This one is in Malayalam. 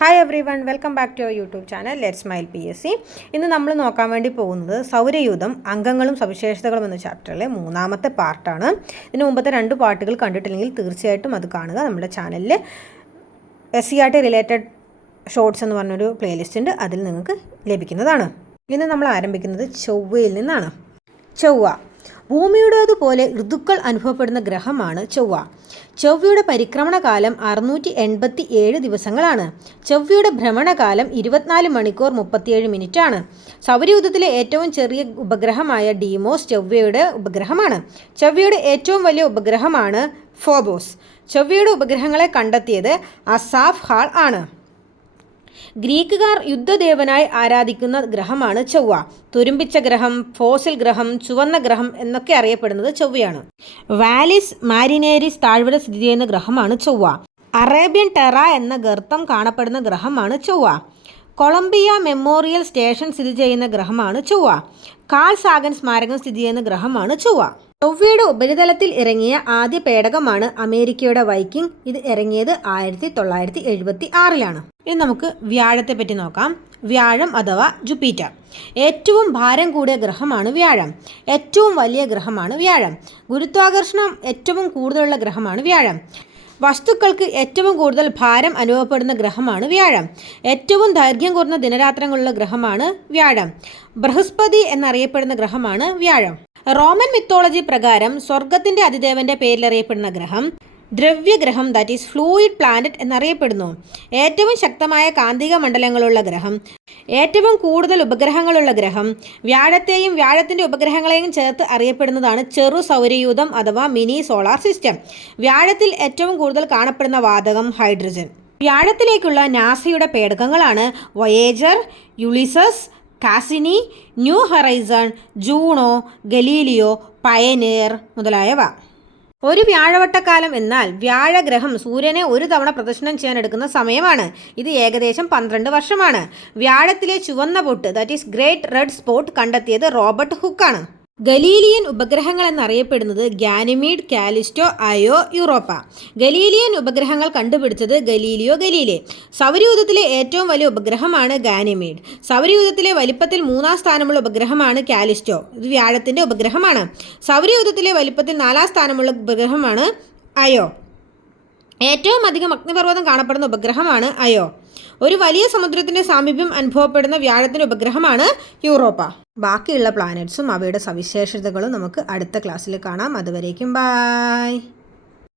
Hi everyone, welcome back to our YouTube channel let's smile PSC. ഇന്ന് നമ്മൾ നോക്കാൻ വേണ്ടി പോകുന്നത് സൗരയൂഥം അംഗങ്ങളും സവിശേഷതകളും എന്ന ചാപ്റ്ററിലെ 3ാമത്തെ പാർട്ടാണ്. ഇതിന് മുമ്പത്തെ 2 പാർട്ടുകൾ കണ്ടിട്ടില്ലെങ്കിൽ തീർച്ചയായിട്ടും അത് കാണുക. നമ്മുടെ ചാനലിൽ SCERT റിലേറ്റഡ് ഷോർട്സ് എന്ന് പറഞ്ഞൊരു പ്ലേലിസ്റ്റ് ഉണ്ട്, അതിൽ നിങ്ങൾക്ക് ലഭിക്കുന്നതാണ്. ഇന്ന് നമ്മൾ ആരംഭിക്കുന്നത് ചൊവ്വയിൽ നിന്നാണ്. ചൊവ്വ ഭൂമിയുടേതുപോലെ ഋതുക്കൾ അനുഭവപ്പെടുന്ന ഗ്രഹമാണ് ചൊവ്വ. ചൊവ്വയുടെ പരിക്രമണകാലം 687 ദിവസങ്ങളാണ്. ചൊവ്വയുടെ ഭ്രമണകാലം 24 മണിക്കൂർ 37 മിനിറ്റാണ്. സൗരയൂഥത്തിലെ ഏറ്റവും ചെറിയ ഉപഗ്രഹമായ ഡീമോസ് ചൊവ്വയുടെ ഉപഗ്രഹമാണ്. ചൊവ്വയുടെ ഏറ്റവും വലിയ ഉപഗ്രഹമാണ് ഫോബോസ്. ചൊവ്വയുടെ ഉപഗ്രഹങ്ങളെ കണ്ടെത്തിയത് അസാഫ് ഹാൾ ആണ്. ഗ്രീക്കുകാർ യുദ്ധദേവനായി ആരാധിക്കുന്ന ഗ്രഹമാണ് ചൊവ്വ. തുരുമ്പിച്ച ഗ്രഹം, ഫോസിൽ ഗ്രഹം, ചുവന്ന ഗ്രഹം എന്നൊക്കെ അറിയപ്പെടുന്നത് ചൊവ്വയാണ്. വാലിസ് മാരിനേരിസ് താഴ്വര സ്ഥിതി ചെയ്യുന്ന ഗ്രഹമാണ് ചൊവ്വ. അറേബ്യൻ ടെറ എന്ന ഗർത്തം കാണപ്പെടുന്ന ഗ്രഹമാണ് ചൊവ്വ. കൊളംബിയ മെമ്മോറിയൽ സ്റ്റേഷൻ സ്ഥിതി ചെയ്യുന്ന ഗ്രഹമാണ് ചൊവ്വ. കാൾ സാഗൻ സ്മാരകം സ്ഥിതി ചെയ്യുന്ന ഗ്രഹമാണ് ചൊവ്വ. ചൊവ്വയുടെ ഉപരിതലത്തിൽ ഇറങ്ങിയ ആദ്യ പേടകമാണ് അമേരിക്കയുടെ വൈക്കിംഗ്. ഇത് ഇറങ്ങിയത് 1976-ലാണ്. ഇനി നമുക്ക് വ്യാഴത്തെ പറ്റി നോക്കാം. വ്യാഴം അഥവാ ജുപ്പിറ്റർ ഏറ്റവും ഭാരം കൂടിയ ഗ്രഹമാണ് വ്യാഴം. ഏറ്റവും വലിയ ഗ്രഹമാണ് വ്യാഴം. ഗുരുത്വാകർഷണം ഏറ്റവും കൂടുതലുള്ള ഗ്രഹമാണ് വ്യാഴം. വസ്തുക്കൾക്ക് ഏറ്റവും കൂടുതൽ ഭാരം അനുഭവപ്പെടുന്ന ഗ്രഹമാണ് വ്യാഴം. ഏറ്റവും ദൈർഘ്യം കുറഞ്ഞ ദിനരാത്രങ്ങളുള്ള ഗ്രഹമാണ് വ്യാഴം. ബൃഹസ്പതി എന്നറിയപ്പെടുന്ന ഗ്രഹമാണ് വ്യാഴം. റോമൻ മിത്തോളജി പ്രകാരം സ്വർഗത്തിന്റെ അതിദേവന്റെ പേരിലറിയപ്പെടുന്ന ഗ്രഹം ദ്രവ്യഗ്രഹം, ദാറ്റ് ഈസ് ഫ്ലൂയിഡ് പ്ലാനറ്റ് എന്നറിയപ്പെടുന്നു. ഏറ്റവും ശക്തമായ കാന്തിക മണ്ഡലങ്ങളുള്ള ഗ്രഹം, ഏറ്റവും കൂടുതൽ ഉപഗ്രഹങ്ങളുള്ള ഗ്രഹം, വ്യാഴത്തെയും വ്യാഴത്തിൻ്റെ ഉപഗ്രഹങ്ങളെയും ചേർത്ത് അറിയപ്പെടുന്നതാണ് ചെറു സൗരയൂഥം അഥവാ മിനി സോളാർ സിസ്റ്റം. വ്യാഴത്തിൽ ഏറ്റവും കൂടുതൽ കാണപ്പെടുന്ന വാതകം ഹൈഡ്രജൻ. വ്യാഴത്തിലേക്കുള്ള നാസയുടെ പേടകങ്ങളാണ് Voyager, Ulysses, Cassini, New Horizon, Juno, Galileo, Pioneer മുതലായവ. ഒരു വ്യാഴവട്ടക്കാലം എന്നാൽ വ്യാഴഗ്രഹം സൂര്യനെ ഒരു തവണ പ്രദക്ഷിണം ചെയ്യാൻ എടുക്കുന്ന സമയമാണ്. ഇത് ഏകദേശം 12 വർഷമാണ്. വ്യാഴത്തിലെ ചുവന്ന പൊട്ട്, that is great red spot, കണ്ടെത്തിയത് റോബർട്ട് ഹുക്കാണ്. ഗലീലിയൻ ഉപഗ്രഹങ്ങൾ എന്നറിയപ്പെടുന്നത് ഗാനിമീഡ്, കാലിസ്റ്റോ, അയോ, യൂറോപ്പ. ഗലീലിയൻ ഉപഗ്രഹങ്ങൾ കണ്ടുപിടിച്ചത് ഗലീലിയോ ഗലീലെ. സൗരയൂഥത്തിലെ ഏറ്റവും വലിയ ഉപഗ്രഹമാണ് ഗാനിമീഡ്. സൗരയൂഥത്തിലെ വലിപ്പത്തിൽ 3ാം സ്ഥാനമുള്ള ഉപഗ്രഹമാണ് കാലിസ്റ്റോ. ഇത് വ്യാഴത്തിൻ്റെ ഉപഗ്രഹമാണ്. സൗരയൂഥത്തിലെ വലിപ്പത്തിൽ 4ാം സ്ഥാനമുള്ള ഉപഗ്രഹമാണ് അയോ. ഏറ്റവും അധികം അഗ്നിപർവ്വതം കാണപ്പെടുന്ന ഉപഗ്രഹമാണ് അയോ. ഒരു വലിയ സമുദ്രത്തിൻ്റെ സാമീപ്യം അനുഭവപ്പെടുന്ന വ്യാഴത്തിൻ്റെ ഉപഗ്രഹമാണ് യൂറോപ്പ. ബാക്കിയുള്ള പ്ലാനറ്റ്സും അവയുടെ സവിശേഷതകളും നമുക്ക് അടുത്ത ക്ലാസ്സിൽ കാണാം. അതുവരേക്കും ബൈ.